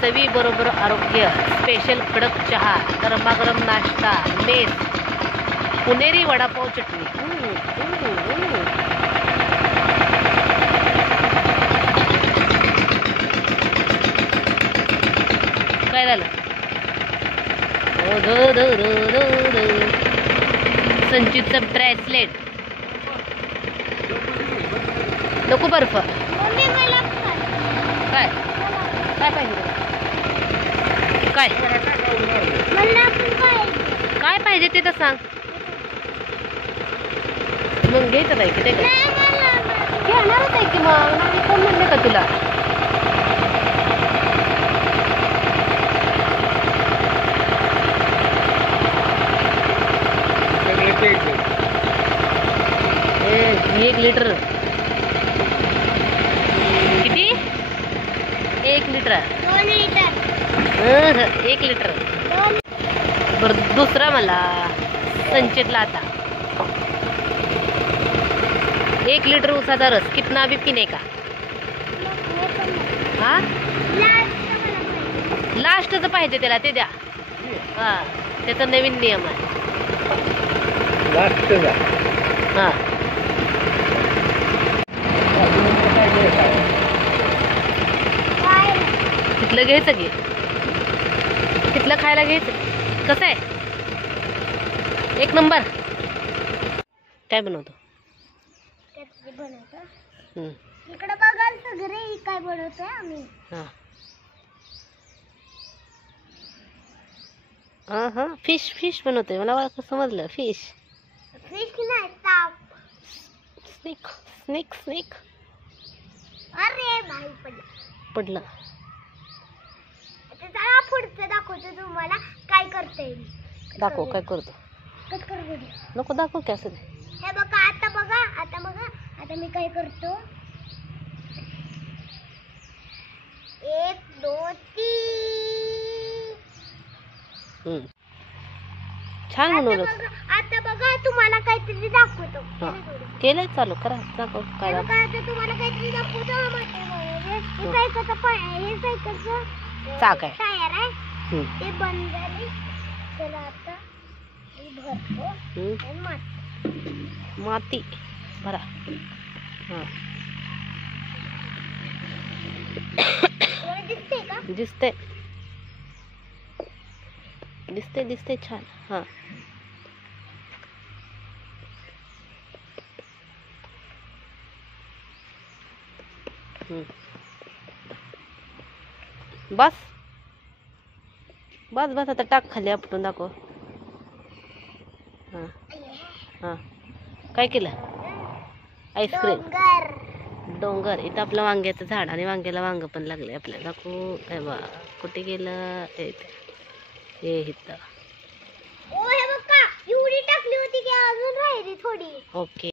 चवी बरोबर आरोग्य, स्पेशल कडक चहा, गरमागरम नाश्ता, मेस, पुणेरी वडापाव चटणी. काय झालं? संचितचं ब्रेसलेट नको बर्फ. काय काय पाहिजे काय काय पाहिजे ते तर सांग. मग घ्यायचं नाही की ते घेणारच आहे की मग. नाही कोण म्हणले का तुला? एक लिटर किती? 1 लिटर 1 लिटर. बर दुसरा मला संचितला आता 1 लिटर उसाचा रस कितना भी पिणे का? हा लास्टच पाहिजे त्याला ते द्या. हा त्याचा नवीन नियम आहे. हा तिथलं घ्यायचं घे. तिथलं खायला घ्यायचं. कसं आहे? 1 नंबर. काय बनवतो? इकडे बघा सगळे काय बनवतोय आम्ही. हा फिश फिश बनवतोय. मला समजलं. फिश फिश नाही ताप. Snake snake snake. अरे भाई पडलं. आता जरा पुढचं दाखवतो तुम्हाला काय करता येईल. दाखव काय करतो. कट कर व्हिडिओ. नको दाखव की असं. हे बघा आता बघा आता बघा. आता मी काय करतो. 1 2 3. छान बनवलं. आता बघा तुम्हाला काहीतरी दाखवतो. केलंय चालू करा. दाखव काय आता तुम्हाला काहीतरी दाखवतो. हे सायकलचं चाक आहे. टायर आहे. ते बंद झाले. चला आता भरतो. माती भरा. दिसते का? दिसते दिसते दिसते छान. हा बस बस बस. आता टाक खाली आपटून दाखव. हा हा काय केलं? आईस्क्रीम. डोंगर. इथं आपलं वांग्याचं झाड आणि वांग्याला वांग पण लागले आपल्याला. दाखवू बा कुठे गेलं? हे इथं. ओ हे बघा एवढी टाकली होती की अजून राहिली थोडी. ओके.